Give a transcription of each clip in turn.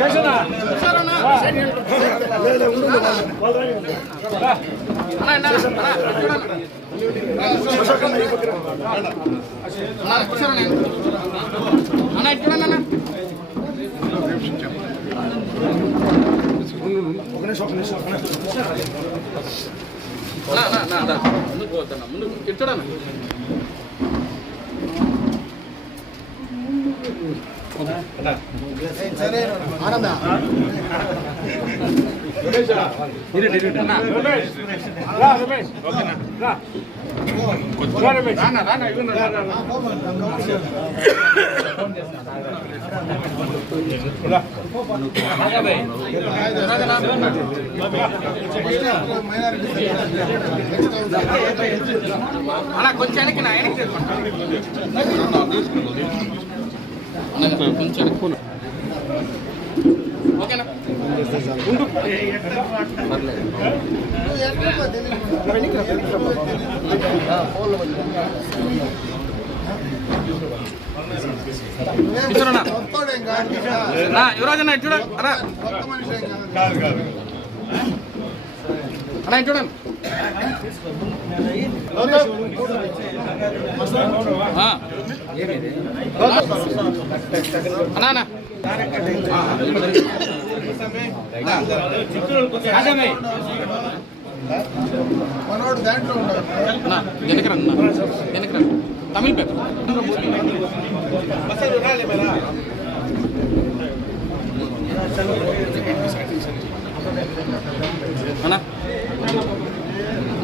అన్న చూడండి అన్న అన్న, అన్న, అన్న, అన్న. ముందుకు పోతున్నా ముందుకు ఇటు చూడన్న రానా, రానా, ఇవ్వండి, రానా. యువరాజన్న ఇటు చూడండి అన్నా అన్నా ఇటు చూడండి. అన్నా అన్నా. మనోడు దాంట్లో ఉన్నాడు. అన్నా వెనక్కి రండి అన్నా. వెనక్కి రండి తమిళ పేపర్ అన్నా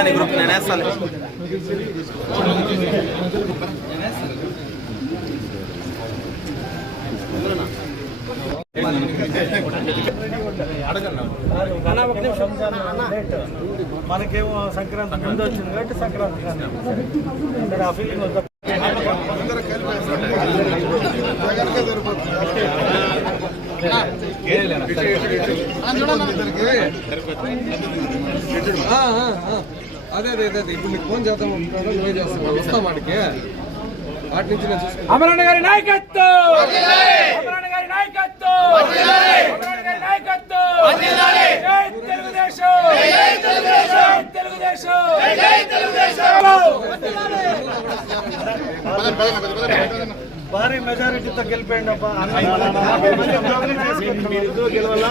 కాదు పంజాబీ గ్రూప్ నేను వేస్తాను. మనకేమో సంక్రాంతి ముందు వచ్చింది కాబట్టి సంక్రాంతి ఆ ఫీలింగ్ వద్ద? అదే అదే అదే అదే. ఇప్పుడు నీకు ఫోన్ చేద్దాం అనుకుంటున్నాను నువ్వే చేస్తాను వస్తాం వాడికి. వాటి నుంచి నేను చూసుకుంటాను. అమరన్న గారి నాయకత్వం! అమరన్న గారి నాయకత్వం! అమరన్న గారి నాయకత్వం! జై తెలుగుదేశం! జై తెలుగుదేశం! జై తెలుగుదేశం భారీ మెజారిటీతో గెలవాలా?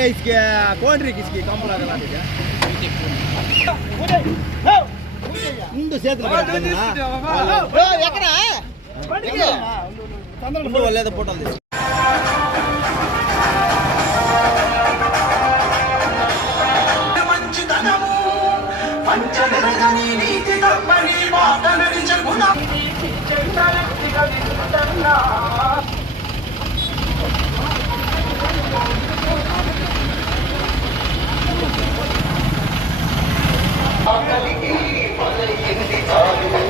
ರೇ ಇಸ್ಕೆ ಕೋಣ್ರಿ ಕಿಸ್ಕಿ ಕಂಬಳ ಮುಂದೆ ಸೇತುವೆ ಒಳ್ಳೆಯದ ಫೋಟೋ పంచని అందరికీ పదైంది చాలు.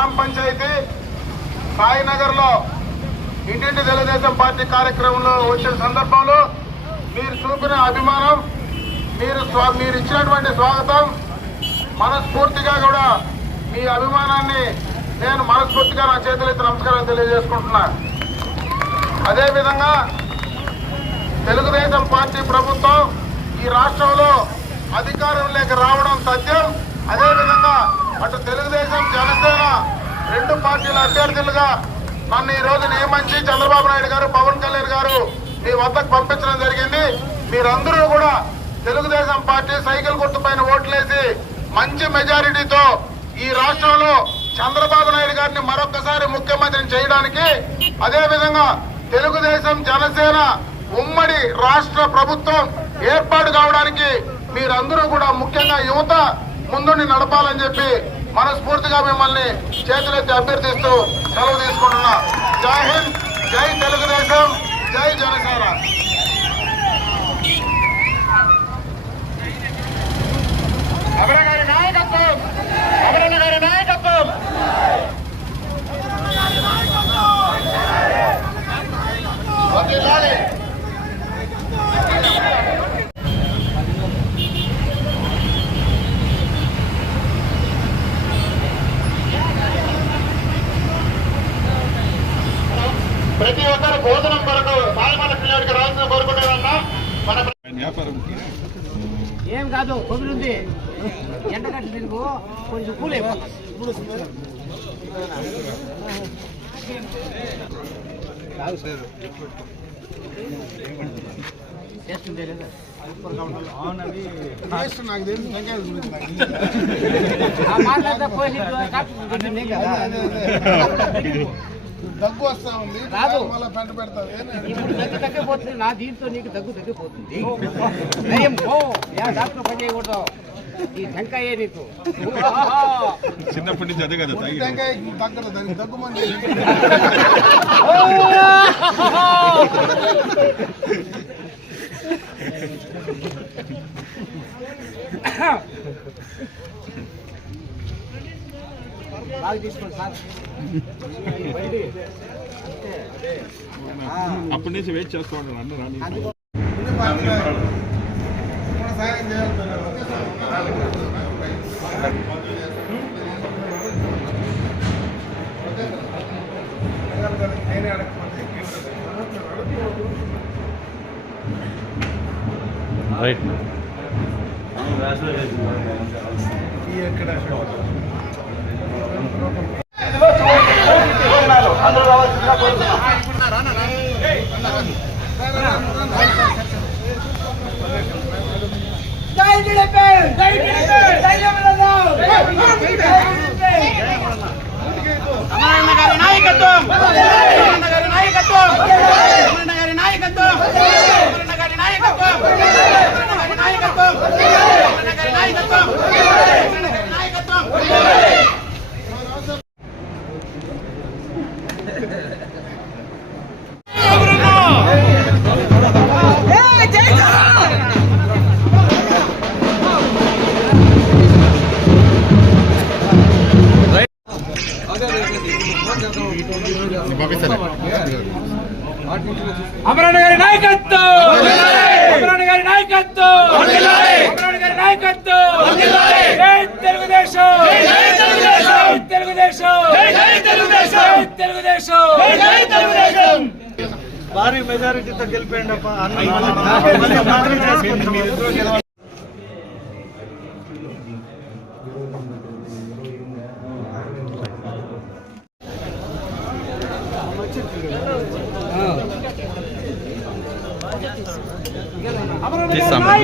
గ్రామ పంచాయతీ సాయినగర్లో ఇంటింటి తెలుగుదేశం పార్టీ కార్యక్రమంలో వచ్చిన సందర్భంలో మీరు చూపిన అభిమానం మీరు స్వా- మీరు ఇచ్చినటువంటి స్వాగతం మనస్ఫూర్తిగా కూడా మీ అభిమానాన్ని నేను మనస్ఫూర్తిగా నా చేతులైతే నమస్కారం తెలియజేసుకుంటున్నా. అదేవిధంగా తెలుగుదేశం పార్టీ ప్రభుత్వం ఈ రాష్ట్రంలో అధికారం లేక రావడం సత్యం. అదేవిధంగా అటు తెలుగుదేశం రెండు పార్టీల అభ్యర్థులుగా నన్ను ఈ రోజు నియమించి చంద్రబాబు నాయుడు గారు పవన్ కళ్యాణ్ గారు మీ వద్దకు పంపించడం జరిగింది. మీరందరూ కూడా తెలుగుదేశం పార్టీ సైకిల్ గుర్తుపైన ఓట్లేసి మంచి మెజారిటీతో ఈ రాష్ట్రంలో చంద్రబాబు నాయుడు గారిని మరొకసారి ముఖ్యమంత్రిని చేయడానికి అదేవిధంగా తెలుగుదేశం జనసేన ఉమ్మడి రాష్ట్ర ప్రభుత్వం ఏర్పాటు కావడానికి మీరందరూ కూడా ముఖ్యంగా యువత ముందుండి నడపాలని చెప్పి మనస్ఫూర్తిగా మిమ్మల్ని చేతులెత్తి అభ్యర్థిస్తూ సెలవు తీసుకుంటున్నా జై హింద్ జై తెలుగుదేశం జై జనసేన నాయకత్వం గారి నాయకత్వం. దగ్గు వస్తా ఉంది రాదు. మళ్ళీ పెంట పెడతారు ఇప్పుడు దగ్గు తగ్గిపోతుంది నా దీంతో నీకు దగ్గు తగ్గిపోతుంది నయం పో యా డాక్టర్ పని చేయకూడదు ఈ టెంకాయే నీకు. చిన్నప్పటి నుంచి అదే కదా దానికి బాగా తీసుకోండి సార్. అప్పటి నుంచి వెయిట్ చేస్తూ ఉంటాను అన్న రాని. జై టీడీపీ జై జై జగన్నాథ్ జై టీడీపీ అమరన్న గారి నాయకత్వం! నాయకత్వం భారీ మెజారిటీతో మంత్రి చేసుకుంటున్నాం.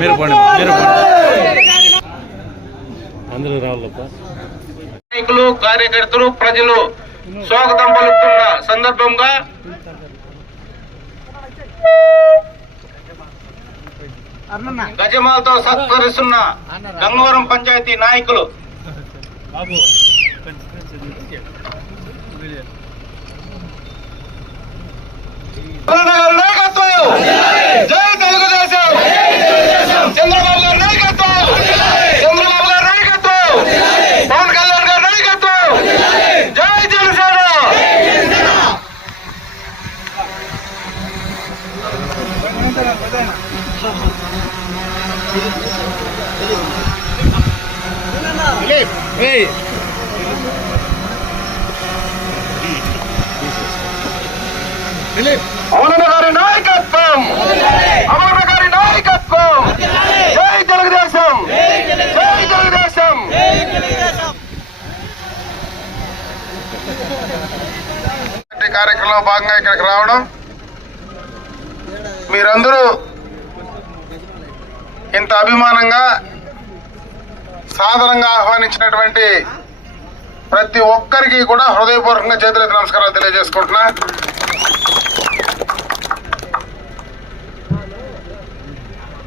మీరు పోండి మీరు నాయకులు కార్యకర్తలు ప్రజలు స్వాగతం పలుకుతున్న సందర్భంగా గజమాలతో సత్కరిస్తున్న గంగవరం పంచాయతీ నాయకులు. నాయకత్వం జై తెలుగుదేశం చంద్రబాబు గారి నాయకత్వం చంద్రబాబు గారి నాయకత్వం అమరణ గారి నాయకత్వం. అమరణ గారి నాయకత్వం. జై తెలుగుదేశం. జై తెలుగుదేశం. కార్యక్రమంలో భాగంగా ఇక్కడికి రావడం మీరందరూ ఇంత అభిమానంగా సాధారణంగా ఆహ్వానించినటువంటి ప్రతి ఒక్కరికి కూడా హృదయపూర్వకంగా చేతులెత్తి నమస్కారాలు తెలియజేసుకుంటున్నా.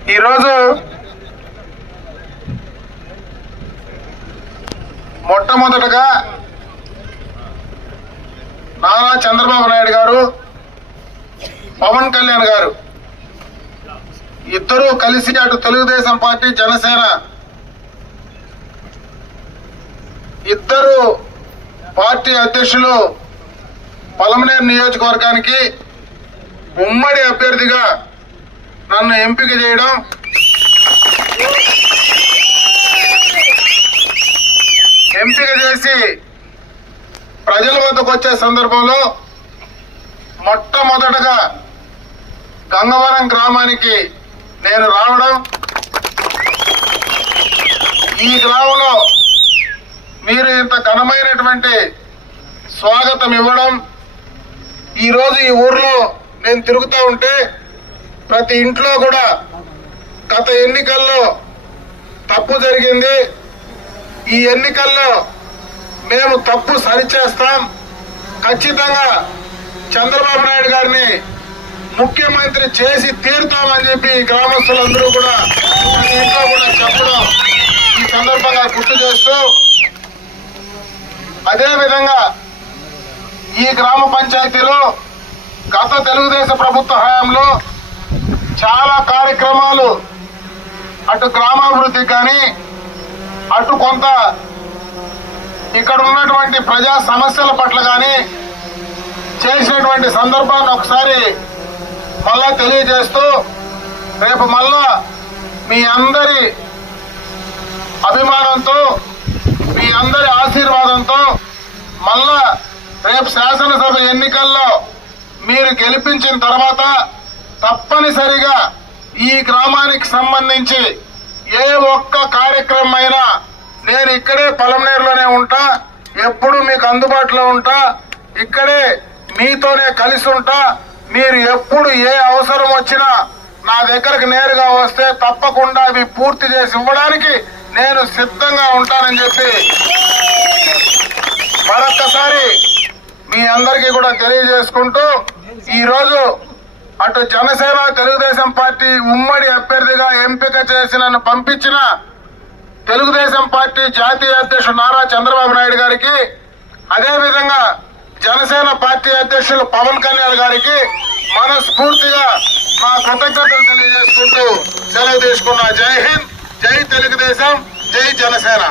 ఈరోజు మొట్టమొదటగా నారా చంద్రబాబు నాయుడు గారు పవన్ కళ్యాణ్ గారు ఇద్దరూ కలిసి అటు తెలుగుదేశం పార్టీ జనసేన ఇద్దరు పార్టీ అధ్యక్షులు పలమనేరు నియోజకవర్గానికి ఉమ్మడి అభ్యర్థిగా నన్ను ఎంపిక చేయడం. ఎంపిక చేసి ప్రజల వద్దకు వచ్చే సందర్భంలో మొట్టమొదటగా గంగవరం గ్రామానికి నేను రావడం. ఈ గ్రామంలో మీరు ఇంత ఘనమైనటువంటి స్వాగతం ఇవ్వడం. ఈరోజు ఈ ఊర్లో నేను తిరుగుతూ ఉంటే ప్రతి ఇంట్లో కూడా గత ఎన్నికల్లో తప్పు జరిగింది. ఈ ఎన్నికల్లో మేము తప్పు సరిచేస్తాం. ఖచ్చితంగా చంద్రబాబు నాయుడు గారిని ముఖ్యమంత్రి చేసి తీరుతామని చెప్పి గ్రామస్తులందరూ కూడా ఇంట్లో కూడా చెప్పడం ఈ సందర్భంగా గుర్తు చేస్తూ అదేవిధంగా ఈ గ్రామ పంచాయతీలో గత తెలుగుదేశం ప్రభుత్వ హయాంలో చాలా కార్యక్రమాలు. అటు గ్రామాభివృద్ధి కానీ అటు కొంత ఇక్కడ ఉన్నటువంటి ప్రజా సమస్యల పట్ల కానీ చేసినటువంటి సందర్భాన్ని ఒకసారి మళ్ళా తెలియజేస్తూ రేపు మళ్ళా మీ అందరి అభిమానంతో మీ అందరి ఆశీర్వాదంతో మళ్ళా రేపు శాసనసభ ఎన్నికల్లో మీరు గెలిపించిన తర్వాత తప్పనిసరిగా ఈ గ్రామానికి సంబంధించి ఏ ఒక్క కార్యక్రమం అయినా నేను ఇక్కడే పొలంనేరులోనే ఉంటా ఎప్పుడు మీకు అందుబాటులో ఉంటా ఇక్కడే మీతోనే కలిసి ఉంటా మీరు ఎప్పుడు ఏ అవసరం వచ్చినా నా దగ్గరకు నేరుగా వస్తే తప్పకుండా అవి పూర్తి చేసి ఇవ్వడానికి నేను సిద్ధంగా ఉంటానని చెప్పి మరొక్కసారి మీ అందరికీ కూడా తెలియజేసుకుంటూ ఈరోజు అటు జనసేన తెలుగుదేశం పార్టీ ఉమ్మడి అభ్యర్థిగా ఎంపిక చేసి నన్ను పంపించిన తెలుగుదేశం పార్టీ జాతీయ అధ్యక్షుడు నారా చంద్రబాబు నాయుడు గారికి అదేవిధంగా జనసేన పార్టీ అధ్యక్షులు పవన్ కళ్యాణ్ గారికి మనస్ఫూర్తిగా నా కృతజ్ఞతలు తెలియజేసుకుంటూ సెలవు తీసుకున్నా. జై హింద్ జై తెలుగుదేశం జై జనసేన.